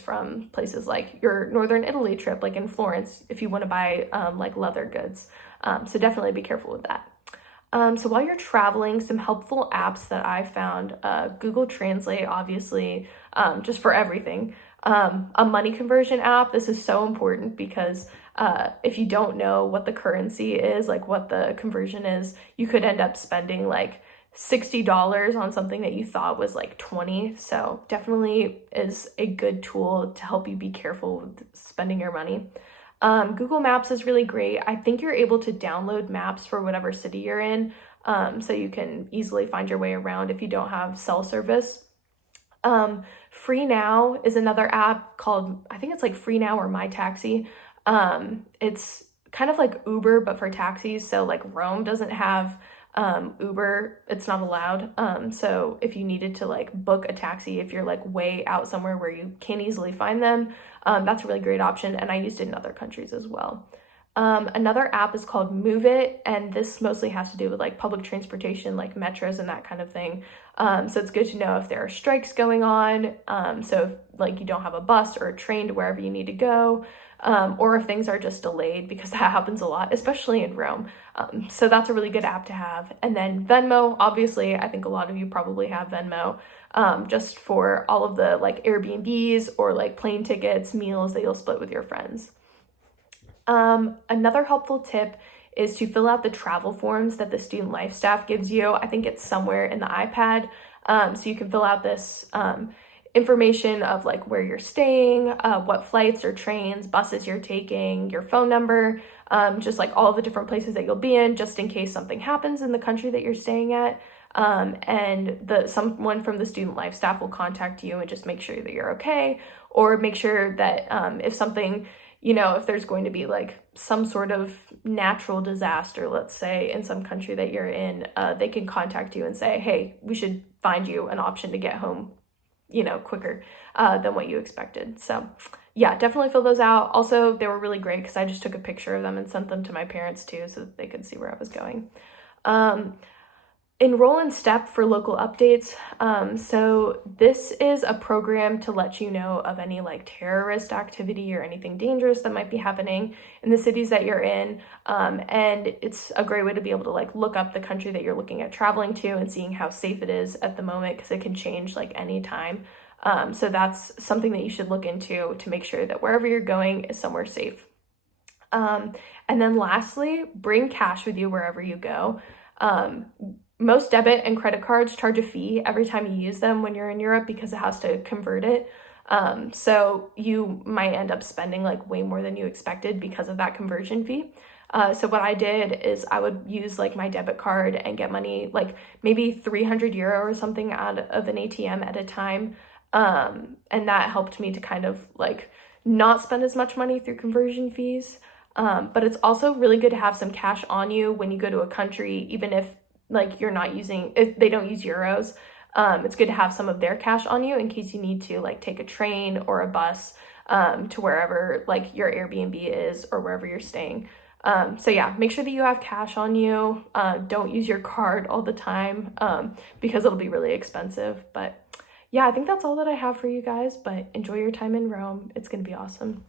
from places like your Northern Italy trip, like in Florence, if you want to buy like leather goods. So definitely be careful with that. So while you're traveling, some helpful apps that I found, Google Translate, obviously, just for everything. A money conversion app. This is so important because if you don't know what the currency is, like what the conversion is, you could end up spending like $60 on something that you thought was like 20. So definitely is a good tool to help you be careful with spending your money. Google Maps is really great. I think you're able to download maps for whatever city you're in, so you can easily find your way around if you don't have cell service. Free Now is another app called, I think it's like Free Now or My Taxi. It's kind of like Uber, but for taxis. So like Rome doesn't have Uber, it's not allowed. So if you needed to like book a taxi, if you're like way out somewhere where you can't easily find them, that's a really great option. And I used it in other countries as well. Another app is called Move It, and this mostly has to do with like public transportation, like metros and that kind of thing. So it's good to know if there are strikes going on. So if like you don't have a bus or a train to wherever you need to go, or if things are just delayed, because that happens a lot, especially in Rome. So that's a really good app to have. And then Venmo, obviously, I think a lot of you probably have Venmo, just for all of the like Airbnbs or like plane tickets, meals that you'll split with your friends. Another helpful tip is to fill out the travel forms that the student life staff gives you. I think it's somewhere in the iPad. So you can fill out this information of like where you're staying, what flights or trains, buses you're taking, your phone number, just like all the different places that you'll be in, just in case something happens in the country that you're staying at. And someone from the student life staff will contact you and just make sure that you're okay, or make sure that if something, if there's going to be like some sort of natural disaster, let's say in some country that you're in, they can contact you and say, hey, we should find you an option to get home, quicker than what you expected. So yeah, definitely fill those out. Also, they were really great because I just took a picture of them and sent them to my parents too, so that they could see where I was going. Enroll in STEP for local updates. So this is a program to let you know of any like terrorist activity or anything dangerous that might be happening in the cities that you're in. And it's a great way to be able to like look up the country that you're looking at traveling to and seeing how safe it is at the moment, because it can change like anytime. So that's something that you should look into to make sure that wherever you're going is somewhere safe. And then lastly, bring cash with you wherever you go. Most debit and credit cards charge a fee every time you use them when you're in Europe because it has to convert it. So you might end up spending like way more than you expected because of that conversion fee. So what I did is I would use like my debit card and get money, like maybe 300 euro or something out of an ATM at a time. And that helped me to kind of like not spend as much money through conversion fees. But it's also really good to have some cash on you when you go to a country, even if like you're not if they don't use euros. It's good to have some of their cash on you in case you need to like take a train or a bus to wherever like your Airbnb is or wherever you're staying. So yeah, make sure that you have cash on you. Don't use your card all the time because it'll be really expensive. But yeah, I think that's all that I have for you guys, but enjoy your time in Rome. It's gonna be awesome.